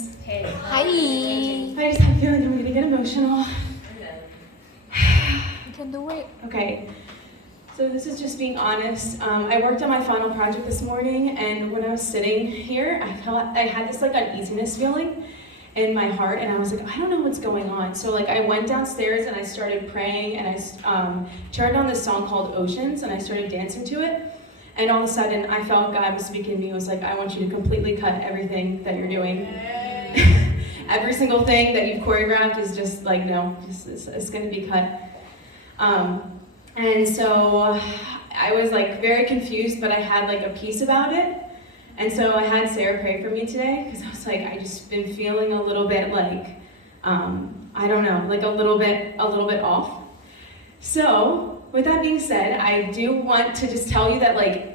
guys. Hey. Hi. I just have a feeling I'm gonna get emotional. You can do it. Okay, so this is just being honest. I worked on my final project this morning, and when I was sitting here, I had this like uneasiness feeling in my heart, and I was like, I don't know what's going on. So like I went downstairs and I started praying, and I turned on this song called Oceans, and I started dancing to it. And all of a sudden, I felt God was speaking to me. It was like, I want you to completely cut everything that you're doing. Every single thing that you've choreographed is just like, no, it's going to be cut. And so I was like very confused, but I had like a peace about it. And so I had Sarah pray for me today, because I was like, I just been feeling a little bit like, I don't know, like a little bit off. So with that being said, I do want to just tell you that like,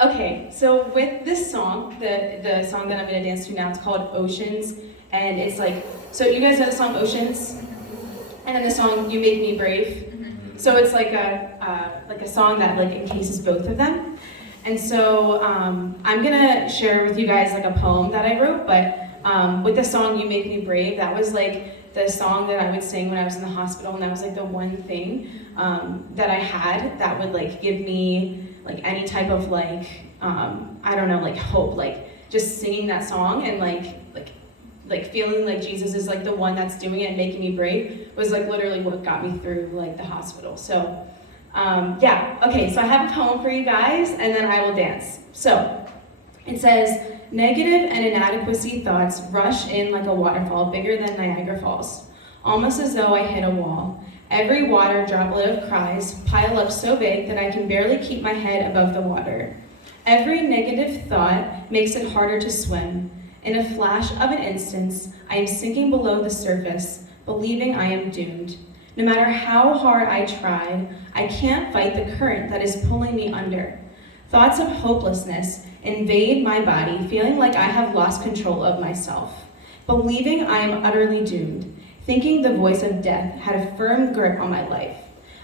okay, so with this song, the song that I'm gonna dance to now, it's called Oceans, and it's like, so you guys know the song Oceans, and then the song You Make Me Brave. So it's like a song that like encases both of them. And so I'm gonna share with you guys like a poem that I wrote, but with the song You Make Me Brave, that was like the song that I would sing when I was in the hospital, and that was like the one thing that I had that would like give me like any type of like, I don't know, like hope, like just singing that song and like feeling like Jesus is like the one that's doing it and making me brave was like literally what got me through like the hospital. So yeah, okay, so I have a poem for you guys, and then I will dance. So it says, negative and inadequacy thoughts rush in like a waterfall bigger than Niagara Falls, almost as though I hit a wall. Every water droplet of cries pile up so big that I can barely keep my head above the water. Every negative thought makes it harder to swim. In a flash of an instant, I am sinking below the surface, believing I am doomed. No matter how hard I tried, I can't fight the current that is pulling me under. Thoughts of hopelessness invade my body, feeling like I have lost control of myself, believing I am utterly doomed, thinking the voice of death had a firm grip on my life.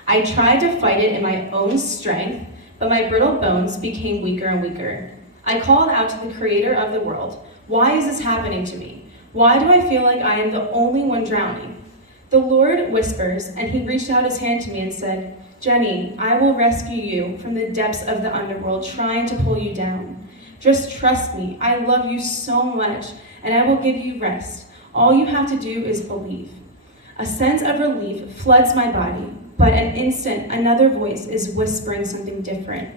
I tried to fight it in my own strength, but my brittle bones became weaker and weaker. I called out to the creator of the world. Why is this happening to me? Why do I feel like I am the only one drowning? The Lord whispers, and he reached out his hand to me and said, Jenny, I will rescue you from the depths of the underworld trying to pull you down. Just trust me, I love you so much, and I will give you rest. All you have to do is believe. A sense of relief floods my body, but an instant, another voice is whispering something different.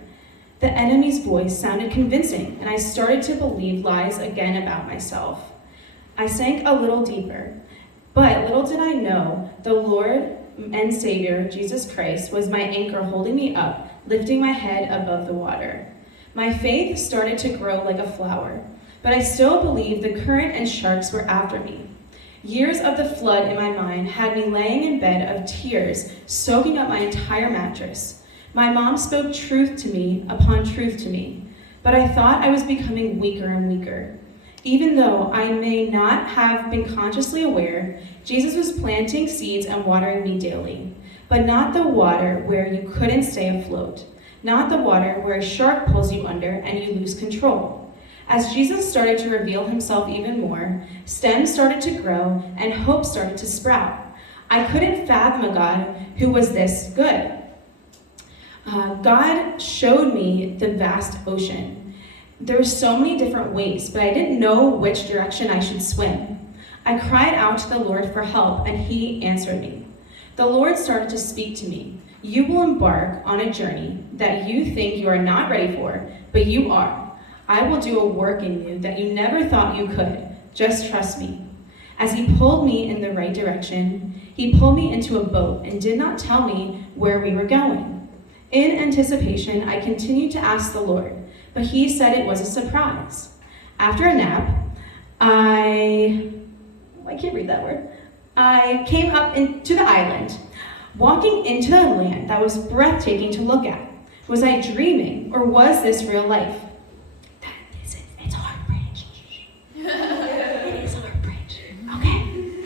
The enemy's voice sounded convincing, and I started to believe lies again about myself. I sank a little deeper, but little did I know the Lord and Savior, Jesus Christ, was my anchor holding me up, lifting my head above the water. My faith started to grow like a flower, but I still believed the current and sharks were after me. Years of the flood in my mind had me laying in bed of tears, soaking up my entire mattress. My mom spoke truth to me upon truth to me, but I thought I was becoming weaker and weaker. Even though I may not have been consciously aware, Jesus was planting seeds and watering me daily, but not the water where you couldn't stay afloat, not the water where a shark pulls you under and you lose control. As Jesus started to reveal himself even more, stems started to grow and hope started to sprout. I couldn't fathom a God who was this good. God showed me the vast ocean. There were so many different ways, but I didn't know which direction I should swim. I cried out to the Lord for help, and he answered me. The Lord started to speak to me. You will embark on a journey that you think you are not ready for, but you are. I will do a work in you that you never thought you could. Just trust me. As he pulled me in the right direction, he pulled me into a boat and did not tell me where we were going. In anticipation, I continued to ask the Lord, but he said it was a surprise. After a nap, I can't read that word. I came up into the island, walking into the land that was breathtaking to look at. Was I dreaming, or was this real life? It's Heartbridge. It is Heartbridge. Okay,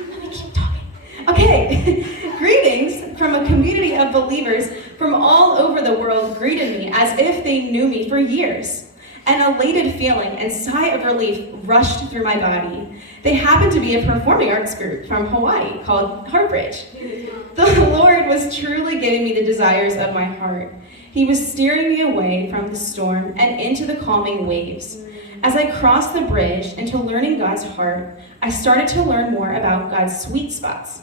let me keep talking. Okay, greetings from a community of believers from all over the world greeted me as if they knew me for years. An elated feeling and sigh of relief rushed through my body. They happened to be a performing arts group from Hawaii called Heartbridge. The Lord was truly giving me the desires of my heart. He was steering me away from the storm and into the calming waves. As I crossed the bridge into learning God's heart, I started to learn more about God's sweet spots,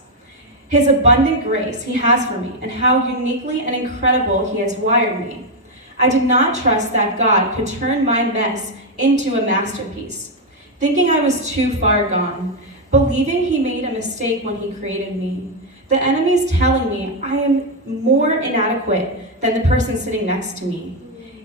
His abundant grace He has for me, and how uniquely and incredible He has wired me. I did not trust that God could turn my mess into a masterpiece, thinking I was too far gone, believing He made a mistake when He created me. The enemy's telling me I am more inadequate than the person sitting next to me.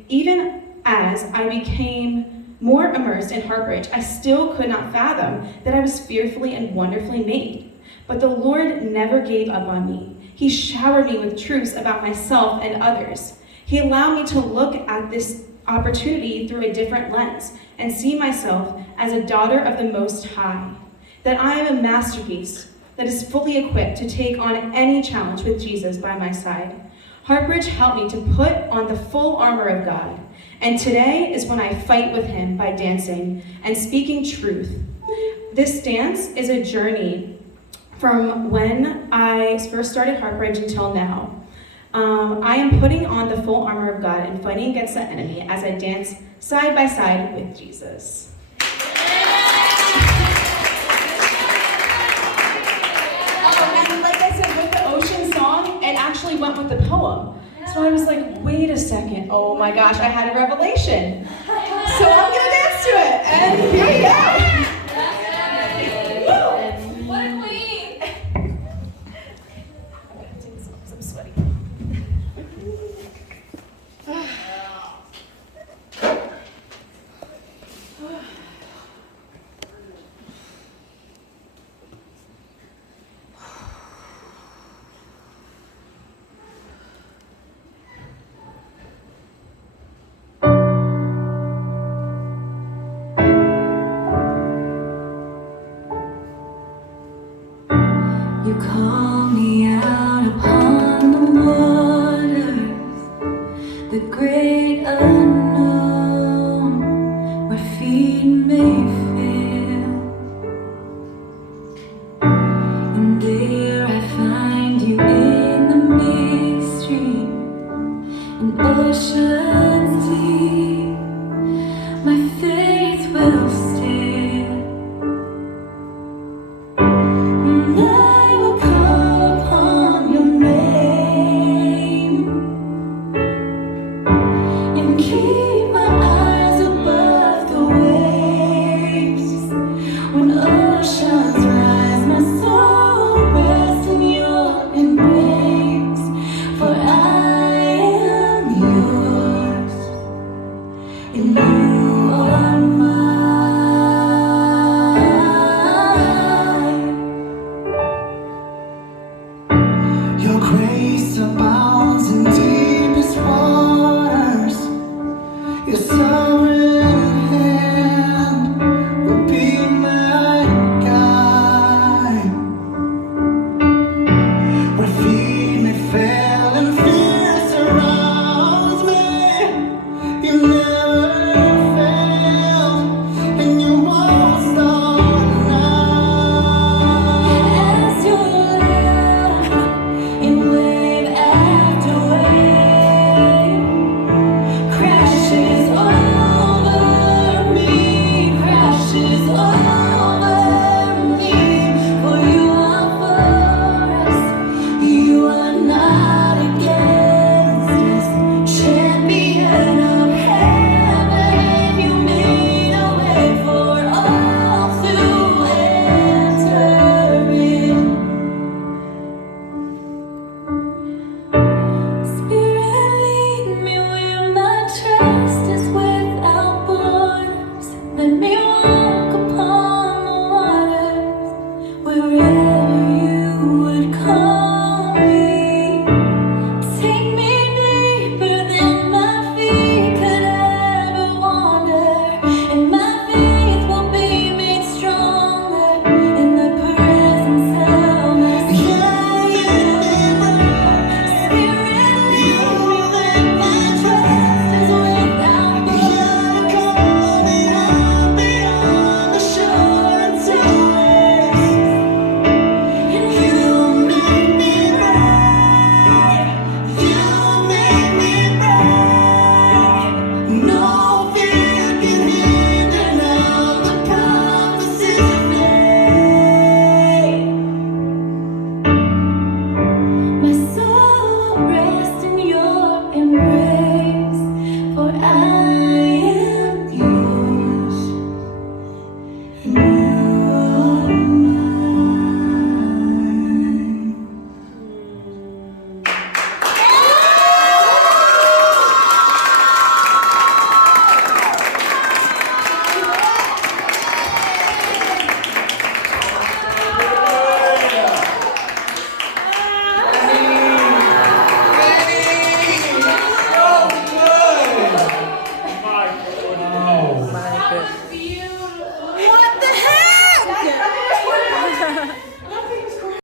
Even as I became more immersed in Heartbridge, I still could not fathom that I was fearfully and wonderfully made. But the Lord never gave up on me. He showered me with truths about myself and others. He allowed me to look at this opportunity through a different lens and see myself as a daughter of the Most High, that I am a masterpiece that is fully equipped to take on any challenge with Jesus by my side. Heartbridge helped me to put on the full armor of God, and today is when I fight with Him by dancing and speaking truth. This dance is a journey from when I first started Heartbridge until now. I am putting on the full armor of God and fighting against the enemy as I dance side by side with Jesus. And like I said, with the ocean song, it actually went with the poem. So I was like, wait a second, oh my gosh, I had a revelation. So I'm gonna dance to it, and here we go. What a queen! I'm sweaty. You call me out upon the waters, the great unknown, where feet may